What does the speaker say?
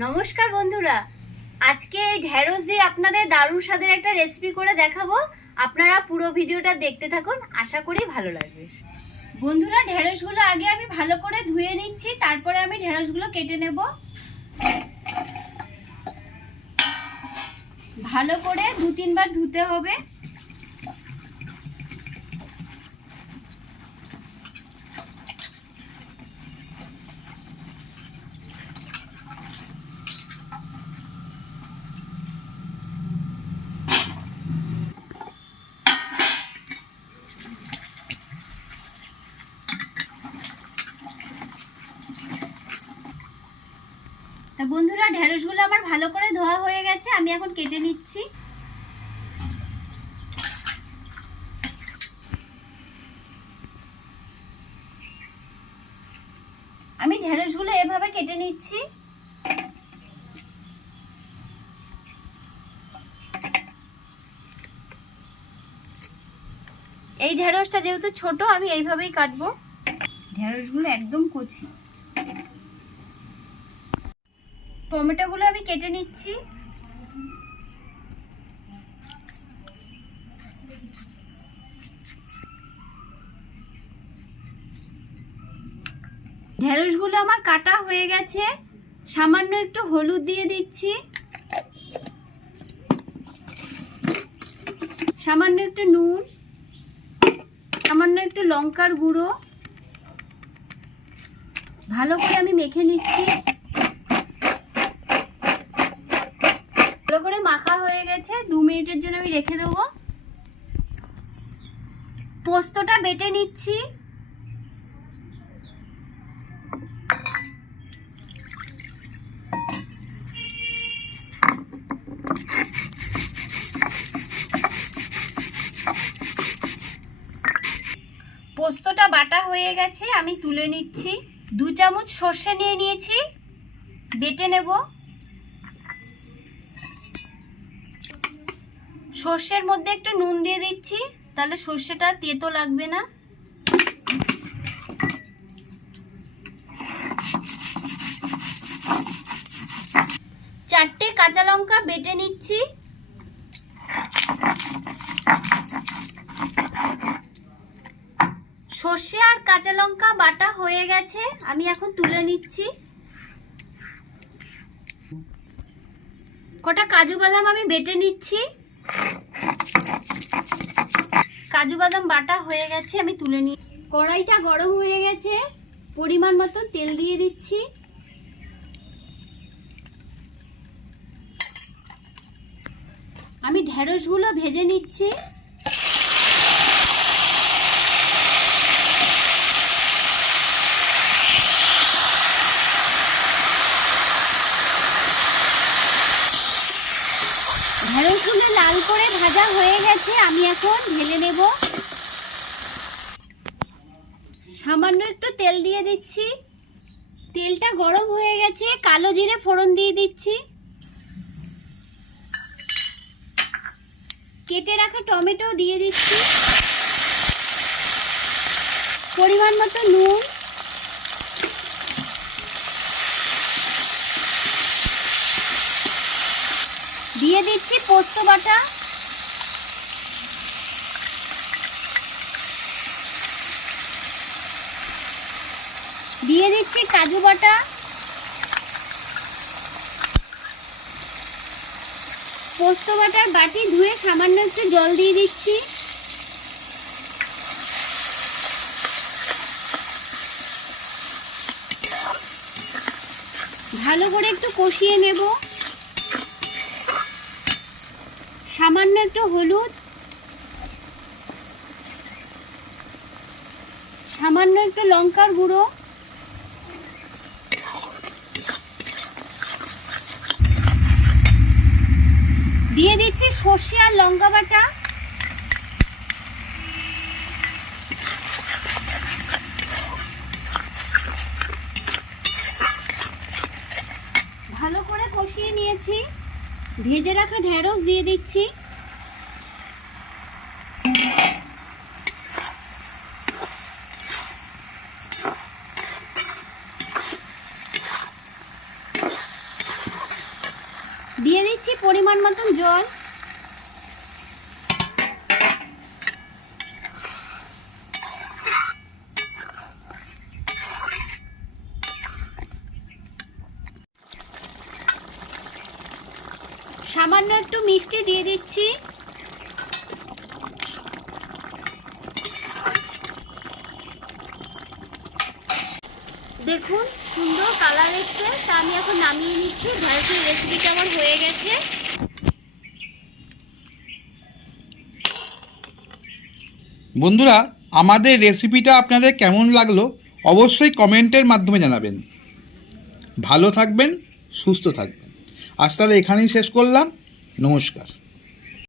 নমস্কার বন্ধুরা। আজকে এই দিয়ে আপনাদের দারুণ স্বাদের একটা রেসিপি করে দেখাবো। আপনারা পুরো ভিডিওটা দেখতে থাকুন, আশা করি ভালো লাগবে। বন্ধুরা, ঢেঁড়সগুলো আগে আমি ভালো করে ধুয়ে নিচ্ছি, তারপরে আমি ঢেঁড়সগুলো কেটে নেব। ভালো করে দু তিনবার ধুতে হবে। তা বন্ধুরা, ঢেঁড়সগুলো আমার ভালো করে ধোয়া হয়ে গেছে, আমি এখন কেটে নিচ্ছি। আমি ঢেঁড়সগুলো এভাবে কেটে নিচ্ছি। এই ঢেঁড়সটা যেহেতু ছোট, আমি এইভাবেই কাটবো। ঢেঁড়সগুলো একদম কচি। টমেটোগুলো আমি কেটে নিচ্ছি। ঢেঁড়সগুলো আমার কাটা হয়ে গেছে। সামান্য একটু হলুদ দিয়ে দিচ্ছি। সামান্য একটু নুন। সামান্য একটু লঙ্কার গুঁড়ো। ভালো করে আমি মেখে নিচ্ছি ভালো করে মাখা হয়ে গেছে, দু মিনিটের জন্য আমি রেখে দেবো। পোস্তটা বেটে নিচ্ছি। পোস্তটা বাটা হয়ে গেছে, আমি তুলে নিচ্ছি। দু চামচ সর্ষে নিয়ে নিয়েছি, বেটে নেব। সর্ষের মধ্যে একটু নুন দিয়ে দিচ্ছি। তাহলে সর্ষেটা তেতো লাগবে না। চারটে কাঁচা লঙ্কা বেটে নিচ্ছি। সর্ষে আর কাঁচা লঙ্কা বাটা হয়ে গেছে। আমি এখন তুলে নিচ্ছি। কটা কাজু বাদাম আমি বেটে নিচ্ছি। কাজু বাদাম বাটা হয়ে গেছে, আমি তুলে নিই। কড়াইটা গরম হয়ে গেছে, পরিমাণ মতো তেল দিয়ে দিচ্ছি। আমি ঢেঁড়সগুলো ভেজে নিচ্ছি। ঢেঁড়সগুলো লাল করে ভাজা হয়ে গেছে, আমি এখন ঢেলে নেব। সামান্য একটু তেল দিয়ে দিচ্ছি। তেলটা গরম হয়ে গেছে, কালো জিরে ফোড়ন দিয়ে দিচ্ছি। কেটে রাখা টমেটো দিয়ে দিচ্ছি। পরিমাণ মতো নুন দিয়ে দিচ্ছি পোস্ত বাটা। দিয়ে দিচ্ছি কাজু বাটা। পোস্ত বাটার বাটি ধুয়ে সামান্য একটু জল দিয়ে দিচ্ছি। ভালো করে একটু কষিয়ে নেব। সামান্য একটু হলুদ, সামান্য একটু লঙ্কার গুঁড়ো, দিয়ে দিচ্ছি সর্ষে আর লঙ্কা বাটা। ভালো করে কষিয়ে নিয়েছি। ভেজে রাখা ঢ্যাঁড়স দিয়ে দিচ্ছি। দিয়ে দিচ্ছি পরিমাণ মতন জল। সামান্য একটু মিষ্টি দিয়ে দিচ্ছি। দেখুন, সুন্দর কালার এসছে, তা আমি এখন নামিয়ে নিচ্ছি। ঢ্যাঁড়সের রেসিপিটা আমার হয়ে গেছে। বন্ধুরা, আমাদের রেসিপিটা আপনাদের কেমন লাগল অবশ্যই কমেন্টের মাধ্যমে জানাবেন। ভালো থাকবেন, সুস্থ থাকবেন। আজ তাহলে এখানেই শেষ করলাম। নমস্কার।